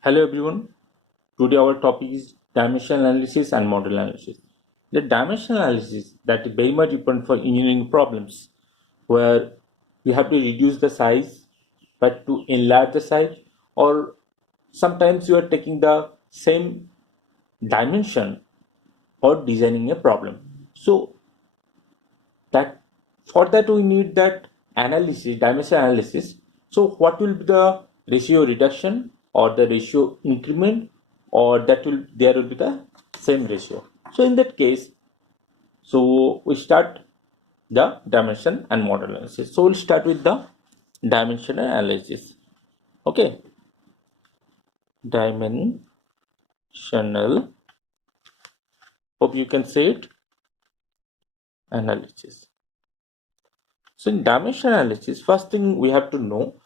Hello everyone. Today our topic is dimensional analysis and model analysis. The dimensional analysis that is very much important for engineering problems where you have to reduce the size but to enlarge the size, or sometimes you are taking the same dimension or designing a problem. So that for that we need that analysis, dimension analysis. So what will be the ratio reduction or the ratio increment, or that will there will be the same ratio. So in that case, so we start the dimension and model analysis. So we'll start with the dimensional analysis. Okay, dimensional, hope you can say it, analysis. So in dimension analysis, first thing we have to know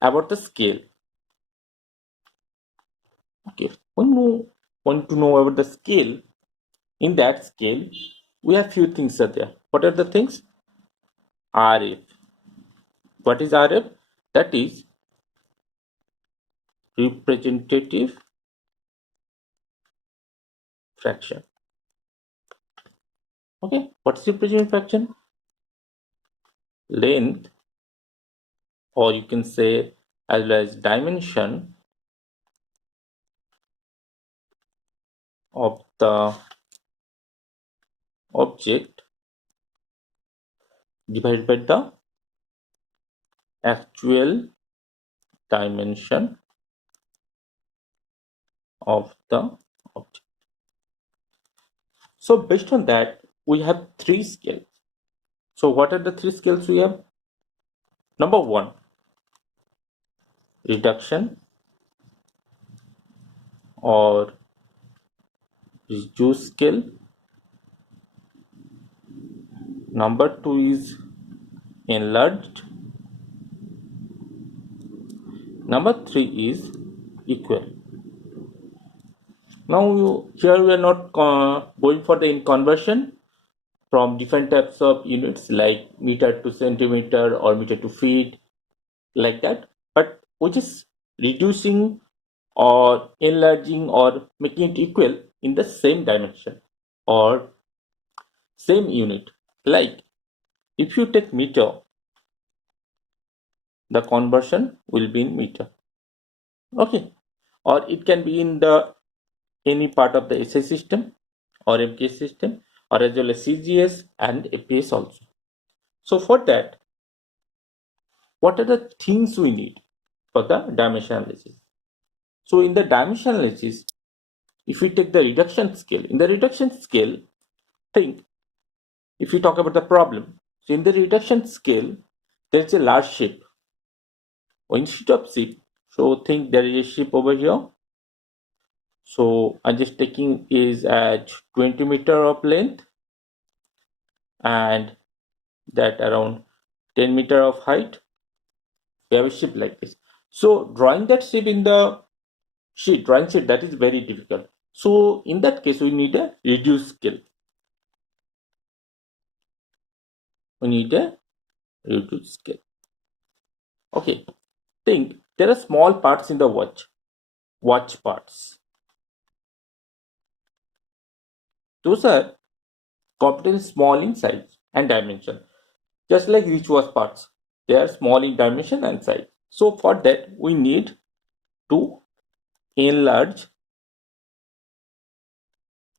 about the scale. Okay, when you want to know about the scale, in that scale, we have few things are there. What are the things? RF. What is RF? That is representative fraction. Okay, what is representative fraction? Length, or you can say as well as dimension of the object divided by the actual dimension of the object. So based on that, we have three scales. So what are the three scales we have? Number one, reduction or reduced scale. Number two is enlarged. Number three is equal. Now here we are not going for the conversion from different types of units like meter to centimeter or meter to feet, like that, but we're just reducing or enlarging or making it equal in the same dimension or same unit. Like if you take meter, the conversion will be in meter. Okay, or it can be in the any part of the SI system or MKS system, or as well as CGS and APS also. So for that, what are the things we need for the dimension analysis? So in the dimension analysis, if we take the reduction scale, in the reduction scale, think if you talk about the problem, so in the reduction scale, there is a large ship. Or instead of ship, so think there is a ship over here. So I'm just taking is at 20 meter of length and that around 10 meter of height. We have a ship like this. So drawing that ship in the sheet, drawing sheet, that is very difficult. So in that case, we need a reduced scale. We need a reduced scale. Okay, think there are small parts in the watch parts. Those are components small in size and dimension, just like wristwatch parts. They are small in dimension and size. So for that, we need to enlarge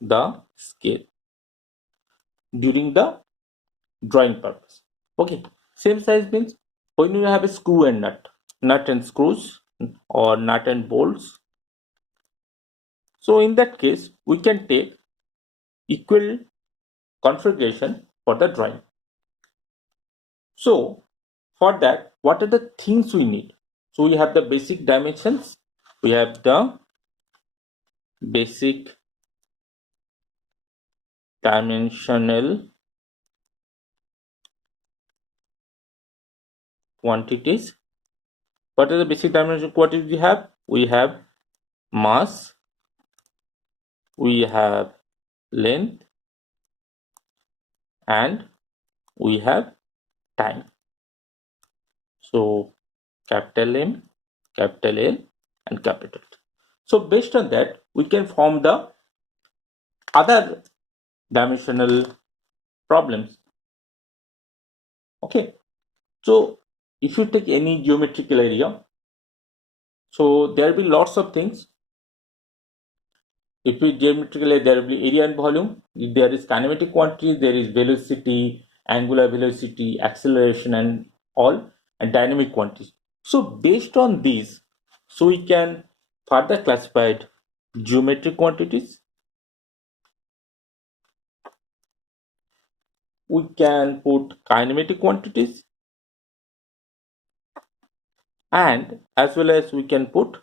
the scale during the drawing purpose. Okay, same size means when you have a screw and nut and screws or nut and bolts. So in that case, we can take equal configuration for the drawing. So for that, what are the things we need? So we have the basic dimensions. We have the basic dimensional quantities. What are the basic dimensional quantities we have? We have mass, we have length, and we have time. So capital M, capital L, and capital T. So based on that, we can form the other dimensional problems. Okay, so if you take any geometrical area, so there will be lots of things. If we geometrical area, there will be area and volume. If there is kinematic quantity, there is velocity, angular velocity, acceleration, and all, and dynamic quantities. So based on these, so we can further classify geometric quantities. We can put kinematic quantities, and as well as we can put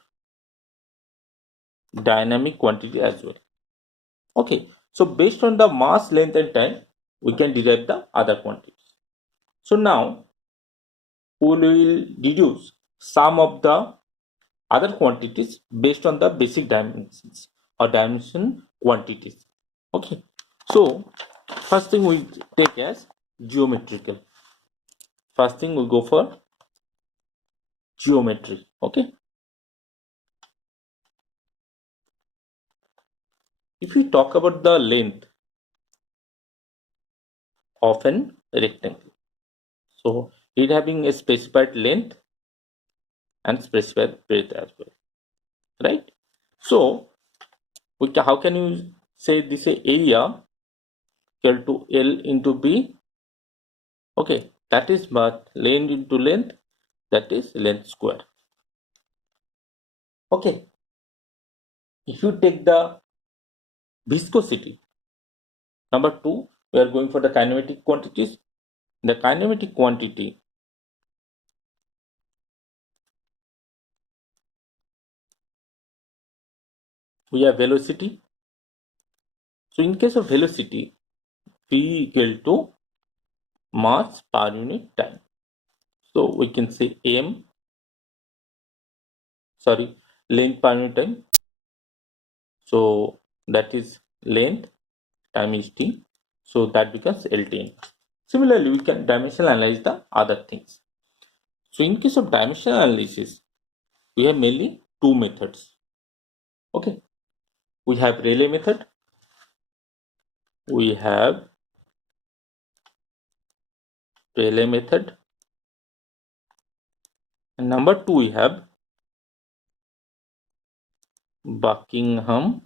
dynamic quantity as well. Okay, so based on the mass, length, and time, we can derive the other quantities. So now we will deduce some of the other quantities based on the basic dimensions or dimension quantities. Okay, so first thing we take as geometrical. First thing we go for geometry. Okay, if we talk about the length of an rectangle, so it having a specified length and specified breadth as well, right? So how can you say this area equal to L into B? Okay, that is but length into length, that is length square. Okay, if you take the viscosity, number 2, we are going for the kinematic quantities. The kinematic quantity we have velocity. So in case of velocity, V equal to mass per unit time. So we can say length per unit time. So that is length time is t. So that becomes LTN. Similarly, we can dimensional analyze the other things. So in case of dimensional analysis, we have mainly two methods. Okay, we have Rayleigh method. We have Rayleigh method. And number 2, we have Buckingham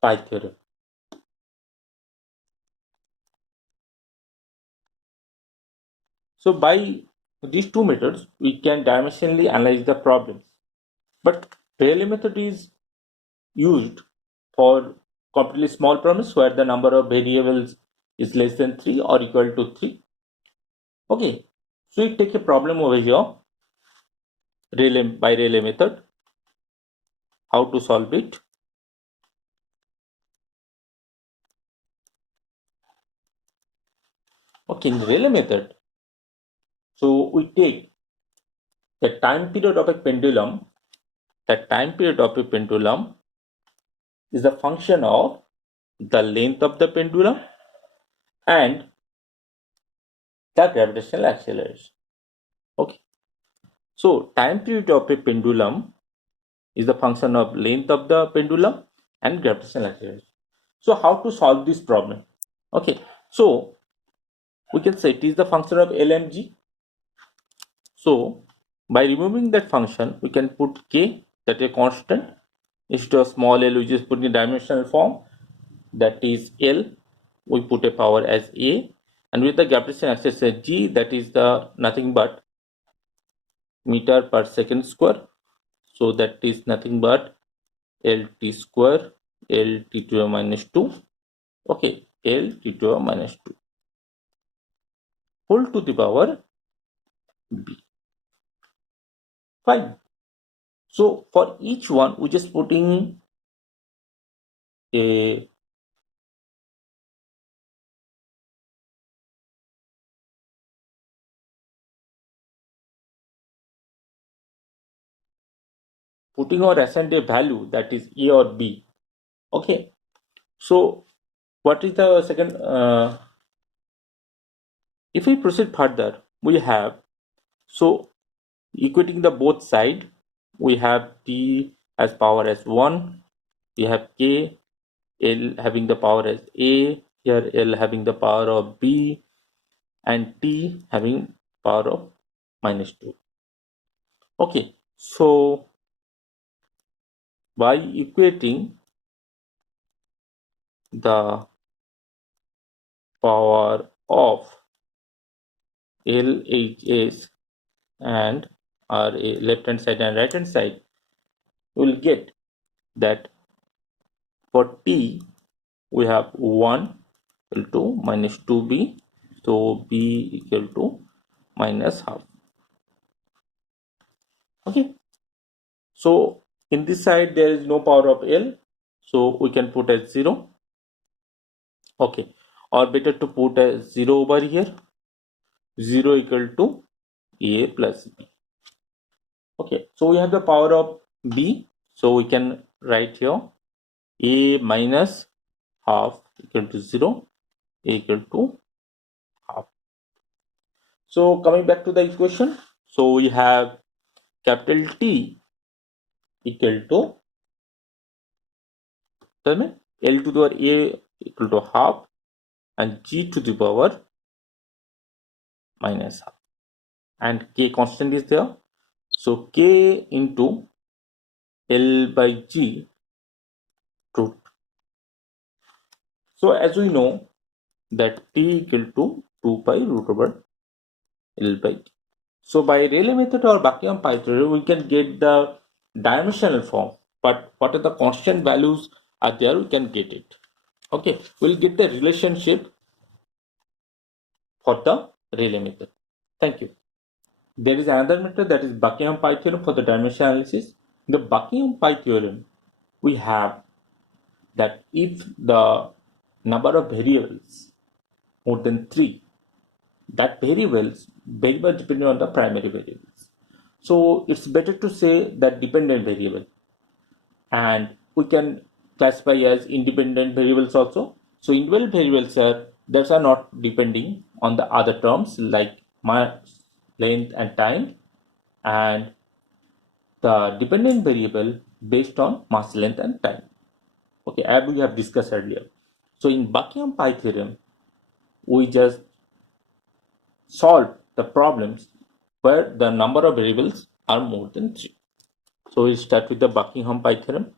pi theorem. So by these two methods, we can dimensionally analyze the problems. But Rayleigh method is used for completely small problems where the number of variables is less than 3 or equal to 3. Okay, so we take a problem over here by Rayleigh method. How to solve it? Okay, in Rayleigh method, so we take the time period of a pendulum. The time period of a pendulum is a function of the length of the pendulum and the gravitational acceleration. Okay, so time period of a pendulum is the function of length of the pendulum and gravitational acceleration. So how to solve this problem? Okay, so we can say it is the function of LMG. So by removing that function, we can put k, that is a constant, instead of small l, we just put in dimensional form, that is L, we put a power as A, and with the gravitational acceleration G, that is the nothing but meter per second square. So that is nothing but LT square, LT to the minus 2, okay, LT to the minus 2, whole to the power B. Fine. So for each one, we just putting a putting or assign a value, that is A or B. Okay, so what is the second? If we proceed further, we have, so equating the both side, we have t as power as 1. We have k, L having the power as a, here L having the power of b, and t having power of -2. Okay, so by equating the power of LHS and our left hand side and right hand side, we will get that for t we have 1 equal to -2b, so b equal to -half. Okay, so in this side there is no power of L, so we can put as 0. Okay, or better to put as 0 over here, 0 equal to a plus b. Okay, so we have the power of b, so we can write here a minus half equal to 0, a equal to half. So coming back to the equation, so we have capital T equal to, tell me, L to the power a equal to half and g to the power minus half, and k constant is there, so k into L by g root. So as we know that t equal to 2 pi root over L by t. So by Rayleigh method or Buckingham-Pi theorem, we can get the dimensional form, but what are the constant values are there, we can get it. Okay, we'll get the relationship for the Rayleigh method. Thank you. There is another method, that is Buckingham-Pi theorem for the dimensional analysis. In the Buckingham-Pi theorem, we have that if the number of variables more than 3, that variables very much depending on the primary variables. So it's better to say that dependent variable, and we can classify as independent variables also. So independent variables are that are not depending on the other terms like mass, length and time, and the dependent variable based on mass, length and time. Okay, as we have discussed earlier. So in Buckingham-Pi theorem, we just solve the problems where the number of variables are more than 3. So we'll start with the Buckingham-Pi theorem.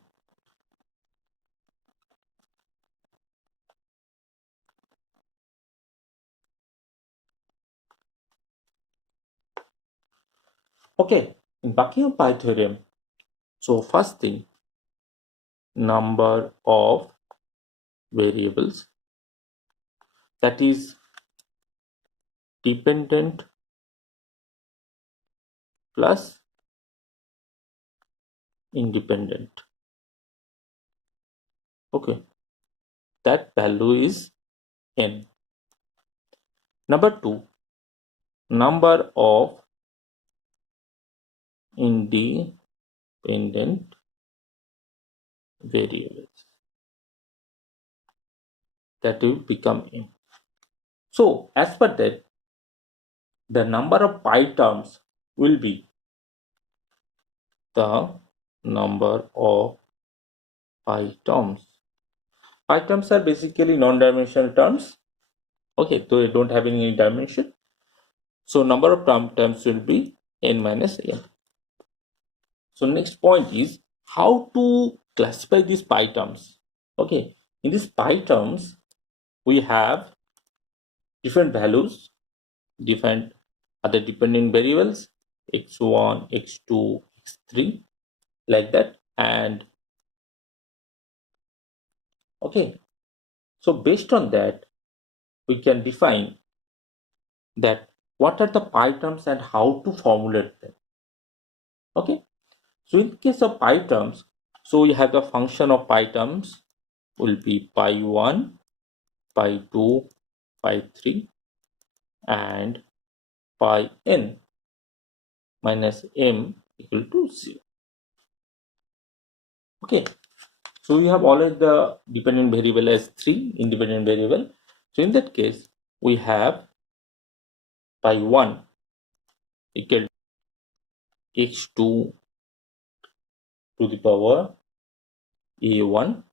Okay, in Buckingham-Pi theorem, so first thing, number of variables, that is dependent plus independent. Okay, that value is n. Number 2, number of independent variables, that will become n. So as per that, the number of pi terms will be the number of pi terms. Pi terms are basically non-dimensional terms. Okay, so they don't have any dimension. So number of terms will be n minus n. So next point is how to classify these pi terms. Okay, in these pi terms, we have different values, different other dependent variables, x1, x2, x3, like that. And okay, so based on that, we can define that what are the pi terms and how to formulate them. Okay, so in case of pi terms, so we have the function of pi terms will be pi 1, pi 2, pi 3, and pi n minus m equal to 0. Okay, so we have always the dependent variable as 3 independent variable. So in that case, we have pi 1 equal to x2 to the power a1,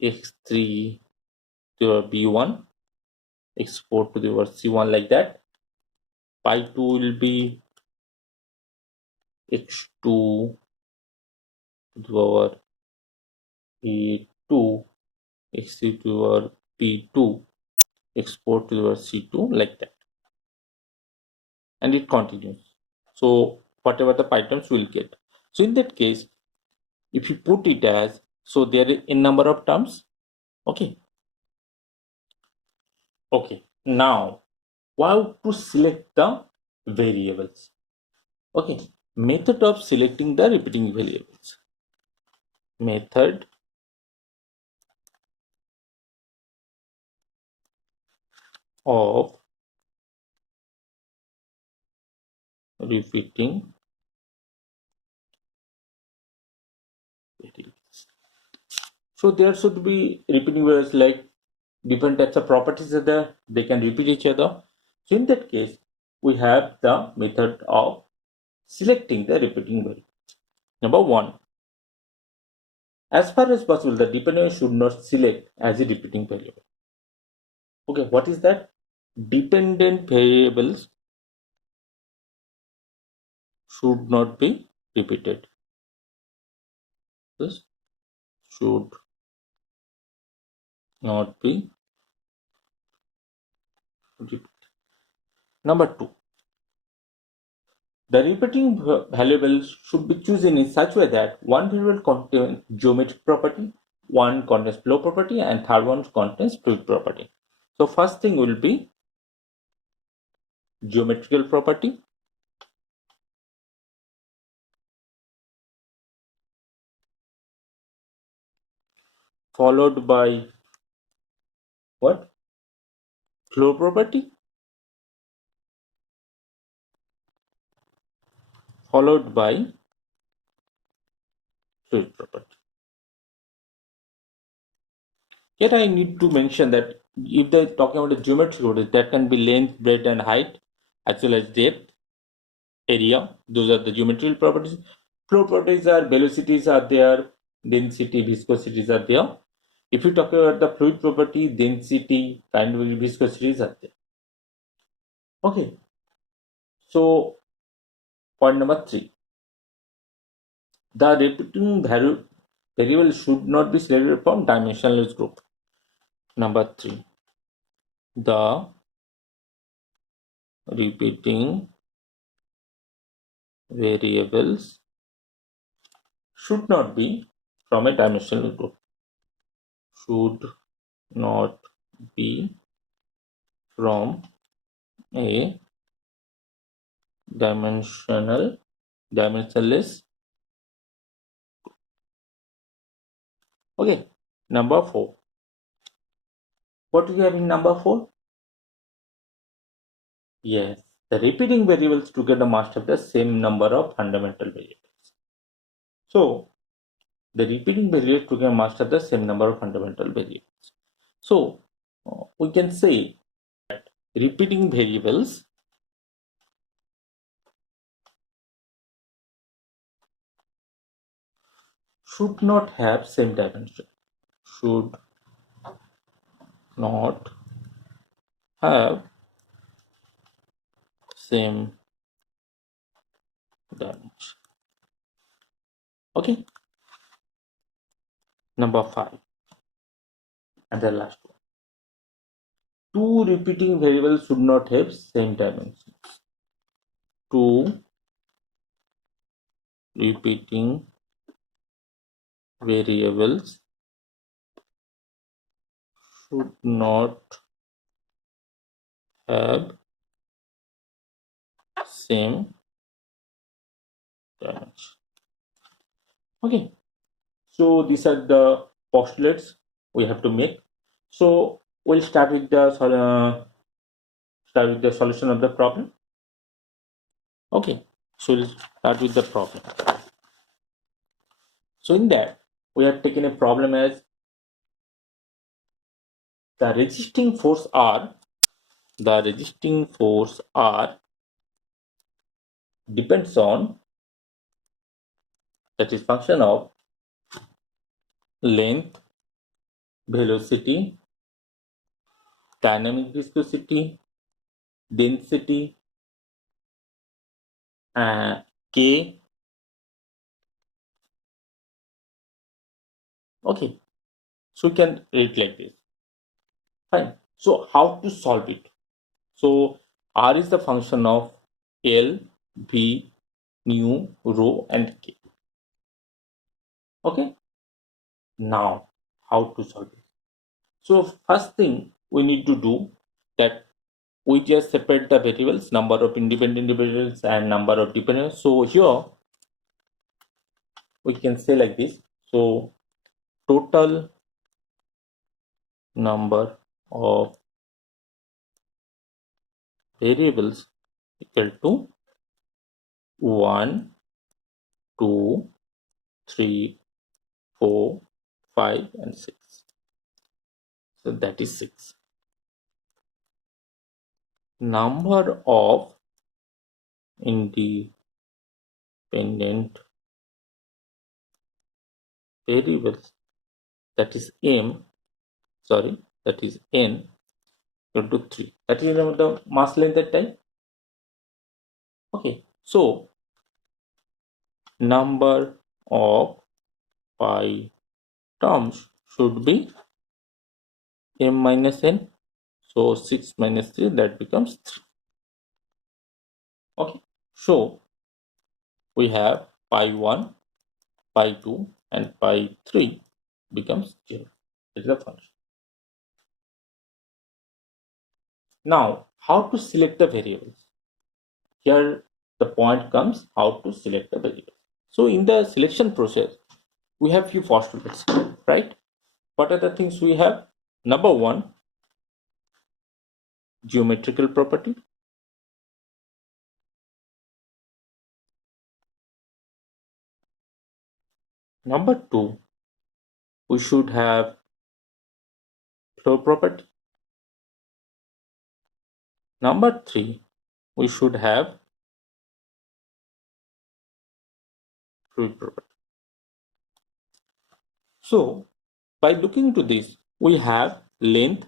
x3 to the power b1, x4 to the power c1, like that. Pi 2 will be x2 to the power a2, x3 to the power p2, x4 to the power c2, like that, and it continues. So whatever the pi terms will get. So in that case, if you put it as, so there is n number of terms. Okay. Now how to select the variables? Okay. Method of selecting the repeating variables. Method of repeating variables. So there should be repeating variables, like different types of properties are there, they can repeat each other. So in that case, we have the method of selecting the repeating variable. Number one, as far as possible, the dependent should not select as a repeating variable. Okay, what is that? Dependent variables should not be repeated. This should not be repeated. Number two, the repeating variables should be chosen in such way that one variable contains geometric property, one contains flow property, and third one contains fluid property. So first thing will be geometrical property, followed by what? Flow property, followed by fluid property. Yet I need to mention that if they're talking about the geometric properties, that can be length, breadth, and height, as well as depth, area. Those are the geometrical properties. Flow properties are velocities are there, density, viscosities are there. If you talk about the fluid property, density, kind of viscosities are there. Okay. So point number 3. The repeating variable should not be selected from dimensionless group. Number 3. The repeating variables should not be from a dimensional group. Should not be from a dimensionless. Okay. Number 4. What do we have in number 4? Yes, the repeating variables together must have the same number of fundamental variables. So the repeating variables together must have the same number of fundamental variables. So we can say that repeating variables should not have same dimension. Should not have same dimension. Okay. Number 5 and the last one. Two repeating variables should not have same dimensions. Two repeating variables should not have same dimension. Okay, so these are the postulates we have to make. So we'll start with the solution of the problem. Okay, so we'll start with the problem. So in that, we have taken a problem as the resisting force R depends on that is function of length, velocity, dynamic viscosity, density, K. Okay, so we can read like this. Fine. So how to solve it? So R is the function of L, V, nu, rho, and K. Okay. Now, how to solve it? So first thing we need to do that we just separate the variables, number of independent variables and number of dependent. So here we can say like this. So total number of variables equal to 1, 2, 3, 4, 5, and 6. So that is 6. Number of independent variables, that is n, equal to 3. That is the mass length at time. Okay, so number of pi terms should be m minus n. So 6 minus 3, that becomes 3. Okay, so we have pi 1, pi 2, and pi 3 becomes 0. That is the function. Now, how to select the variables? Here the point comes how to select the variables. So in the selection process, we have few postulates, right? What are the things we have? Number one, geometrical property. Number two, we should have flow property. Number three, we should have fluid property. So by looking into this, we have length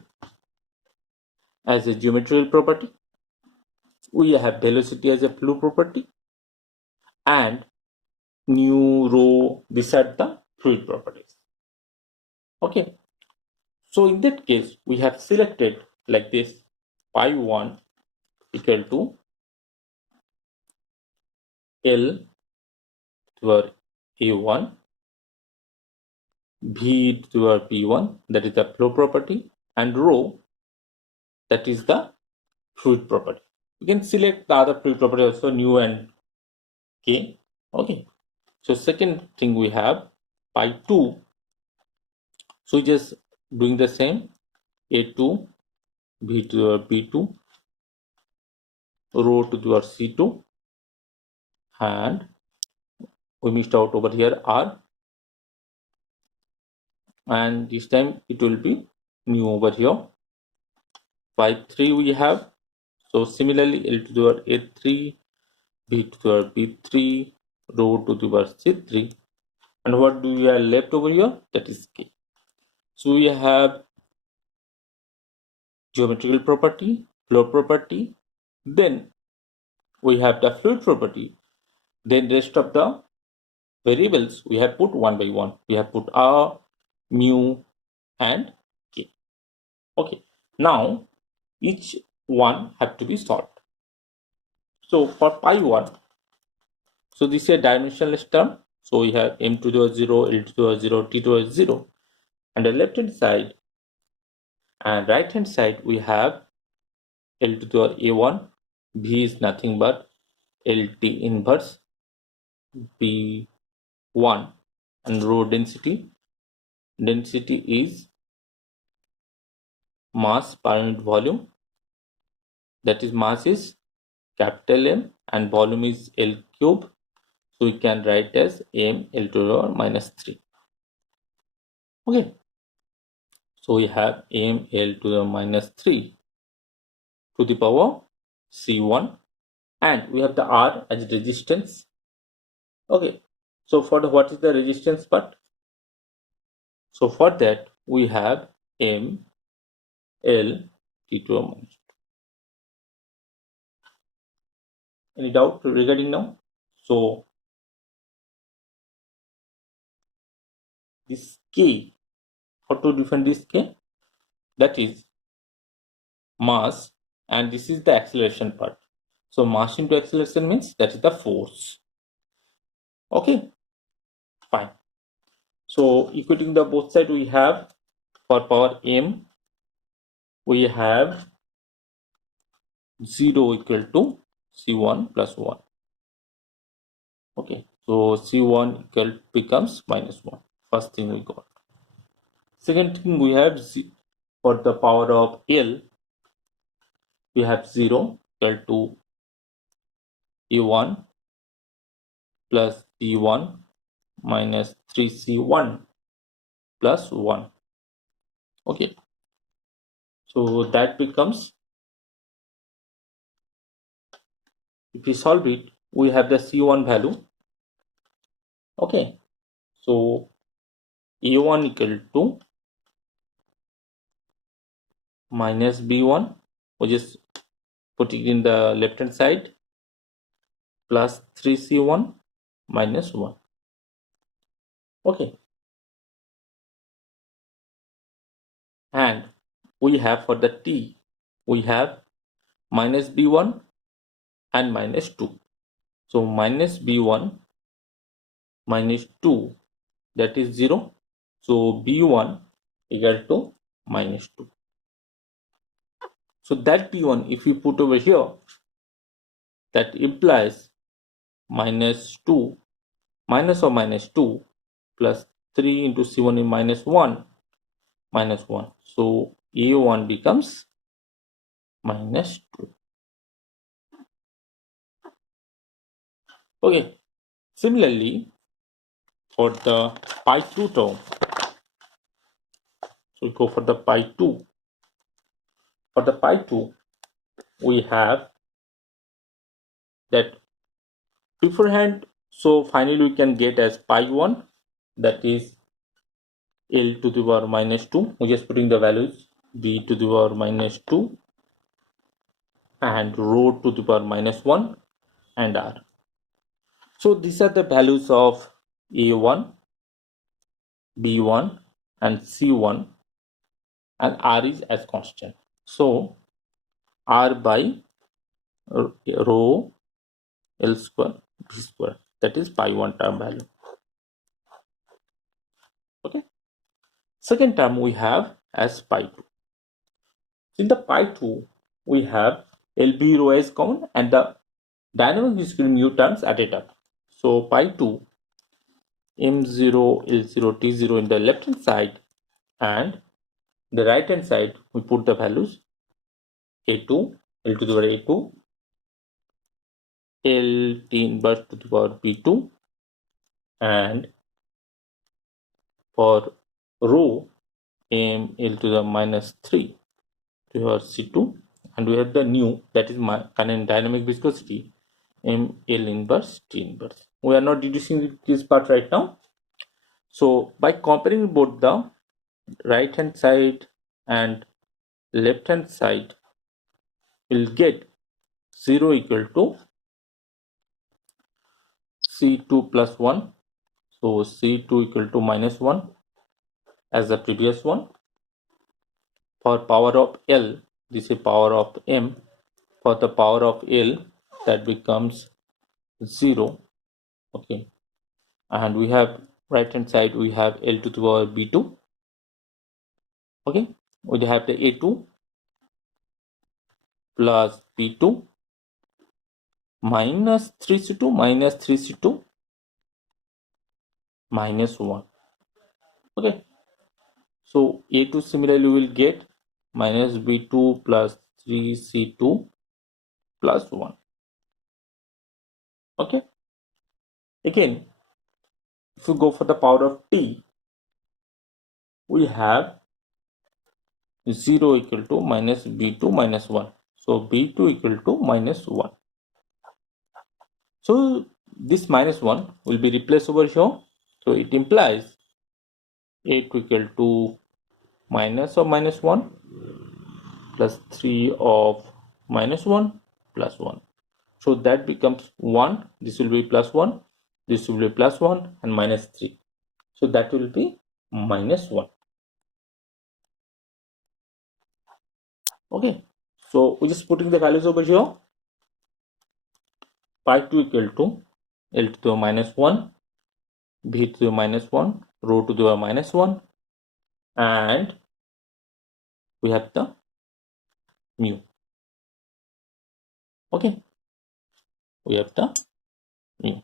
as a geometrical property, we have velocity as a flow property, and nu, rho, these are the fluid properties. Okay, so in that case, we have selected like this: pi 1 equal to L to A1, V to P1, that is the flow property, and rho, that is the fluid property. You can select the other fluid property also, nu and K. Okay, so second thing we have pi 2. So just doing the same, A2, V to P2, rho to the C2, and we missed out over here R, and this time it will be nu over here. Pi 3 we have, so similarly L to the A3, B to the B3, rho to the C3, and what do we have left over here? That is K. So we have geometrical property, flow property, then we have the fluid property, then rest of the variables we have put one by one. We have put R, mu, and K. Okay, now each one have to be solved. So for pi 1, so this is a dimensionless term. So we have m to the 0, L to the 0, T to the 0. And the left hand side and right hand side we have L to the A1, V is nothing but LT inverse P1, and rho density. Density is mass per unit volume, that is mass is capital M and volume is L cube. So we can write as m L to the power minus 3. Okay, so we have m L to the minus 3 to the power C1, and we have the R as resistance. Okay, So for the what is the resistance part? So for that we have M L T to the minus 2. Any doubt regarding now? So this K, how to define this K? That is mass, and this is the acceleration part. So mass into acceleration means that is the force. Okay, fine. So equating the both side, we have for power m, we have 0 equal to C1 plus 1. Okay, so C1 equal becomes minus 1. First thing we got. Second thing we have for the power of L, we have 0 equal to E1 plus E1 minus 3C1 plus 1. Okay, so that becomes, if we solve it, we have the C1 value. Okay, so A1 equal to minus B1, we just put it in the left hand side, plus 3C1 minus 1. Okay, and we have for the T, we have minus B1 and minus 2. So minus B1 minus 2, that is 0. So B1 equal to minus 2. So that B1, if we put over here, that implies minus 2, minus or minus 2 plus 3 into C1 is minus 1, minus 1. So A1 becomes minus 2. Okay, similarly for the pi 2 term, so we go for the pi 2. For the pi 2, we have that beforehand, so finally we can get as pi 1, that is L to the power minus 2. We're just putting the values B to the power minus 2 and rho to the power minus 1 and R. So these are the values of A1, B1 and C1, and R is as constant. So R by rho L square B square, that is pi 1 term value. Okay. Second term we have as pi 2. In the pi 2, we have LB rho as common and the dynamic viscosity mu terms added up. So pi 2, M0, L0, T0 in the left hand side, and the right hand side we put the values A2, L to the power A2, L T inverse to the power B2, and for rho M L to the minus 3 to the power C2, and we have the new, that is my current dynamic viscosity, M L inverse T inverse. We are not deducing this part right now. So by comparing both the right hand side and left hand side, we'll get 0 equal to C2 plus 1. So C2 equal to minus 1 as the previous one. For power of L, this is power of M. For the power of L, that becomes 0. Okay, and we have right hand side, we have L to the power B2. Okay, we have the A2 plus B2 minus 3C2 minus 3C2 minus 1. Okay, so A2 similarly will get minus B2 plus 3C2 plus 1. Okay, again, if you go for the power of T, we have 0 equal to minus B2 minus 1. So B2 equal to minus 1. So this minus 1 will be replaced over here. So it implies A to equal to minus of minus 1 plus 3 of minus 1 plus 1. So that becomes 1. This will be plus 1. This will be plus 1 and minus 3. So that will be minus 1. Okay. So we're just putting the values over here. Pi 2 equal to L to the minus 1, B to the minus 1, rho to the minus 1, and we have the mu. Okay. We have the mu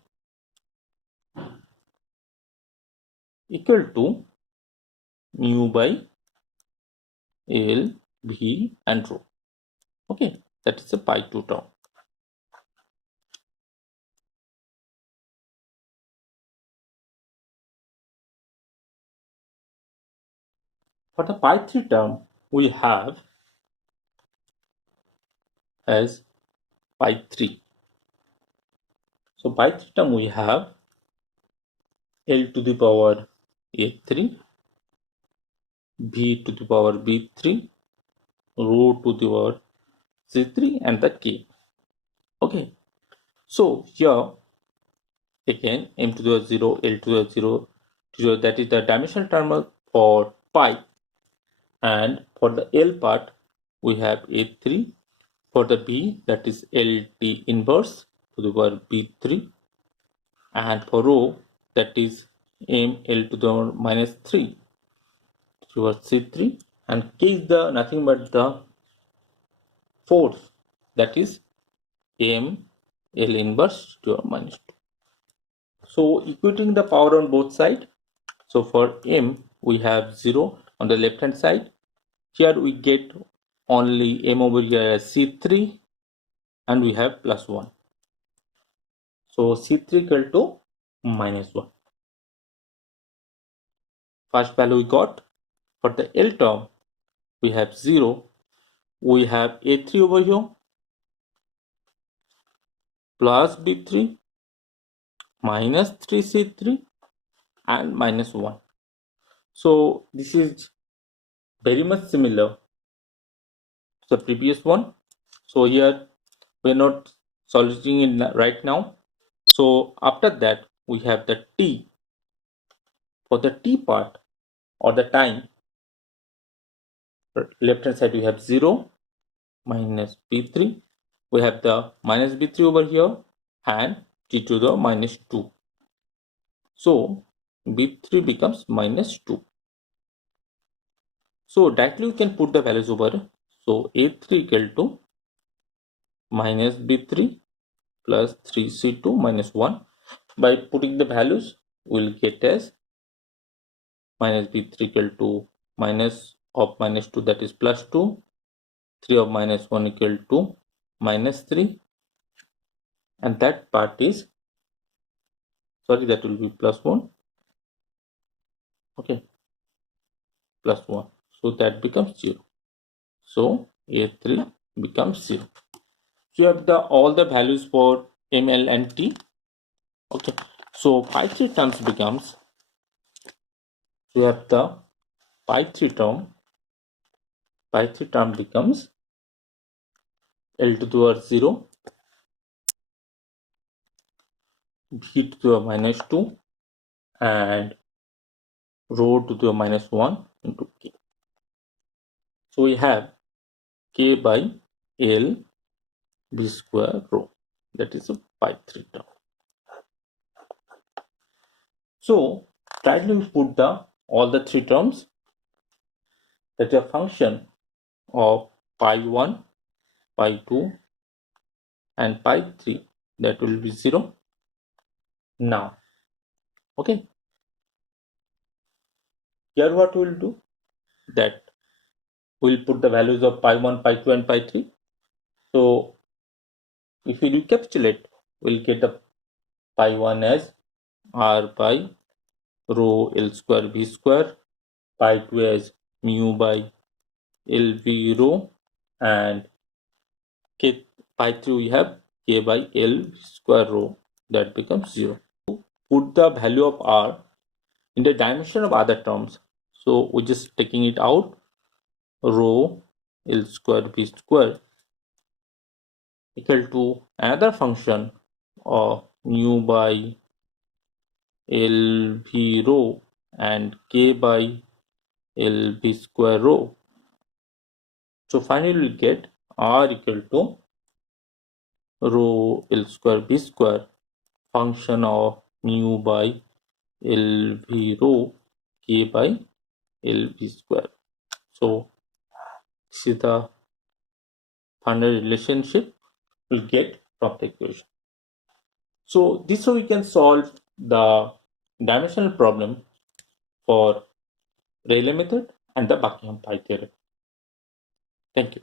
equal to mu by L, V and rho. Okay, that is the pi 2 term. For the pi 3 term, we have as pi 3. So pi 3 term we have L to the power A3, B to the power B3, rho to the power C3 and the K. Okay, so here again m to the 0, L to the 0, 0, that is the dimensional term for pi, and for the L part we have A3, for the B that is LT inverse to the power B3, and for rho that is ml to the power minus 3 towards C3, and K is the nothing but the force, that is m L inverse to the minus 2. So equating the power on both sides. So for m we have 0 on the left hand side. Here we get only m over here as C3 and we have plus 1. So C3 equal to minus 1. First value we got. For the L term we have 0. We have A3 over here plus B3 minus 3C3 and minus 1. So this is very much similar to the previous one. So here we are not solving it right now. So after that we have the T. For the T part or the time, left hand side we have 0 minus B3. We have the minus B3 over here and T to the minus 2. So B3 becomes minus 2. So directly we can put the values over. So A3 equal to minus B3 plus 3C2 minus 1. By putting the values, we will get as minus B3 equal to minus of minus 2, that is plus 2. 3 of minus 1 equal to minus 3. And that part is, sorry, that will be plus 1. Okay, plus 1. So that becomes 0. So A3 becomes 0. So you have all the values for M, L and T. Okay, so pi 3 terms becomes, you have the pi 3 term becomes L to the power 0, B to the minus 2 and rho to the minus 1 into K. So we have K by L B square rho, that is a pi 3 term. So try to put all the 3 terms, that is a function of pi 1, pi 2 and pi 3, that will be 0 now. Okay, here what we will do, that we will put the values of pi 1, pi 2 and pi 3. So if we recapitulate, we will get the pi 1 as r by rho L square V square, pi 2 as mu by L V rho, and K, pi 3 we have K by L square rho. that becomes 0. Put the value of r in the dimension of other terms. So we're just taking it out. Rho L square V square equal to another function of nu by L V rho and k by L V square rho. So finally we'll get r equal to rho L square V square function of nu by L V rho k by L V square. So this is the final relationship we'll get from the equation. So this way we can solve the dimensional problem for Rayleigh method and the Buckingham Pi theorem. Thank you.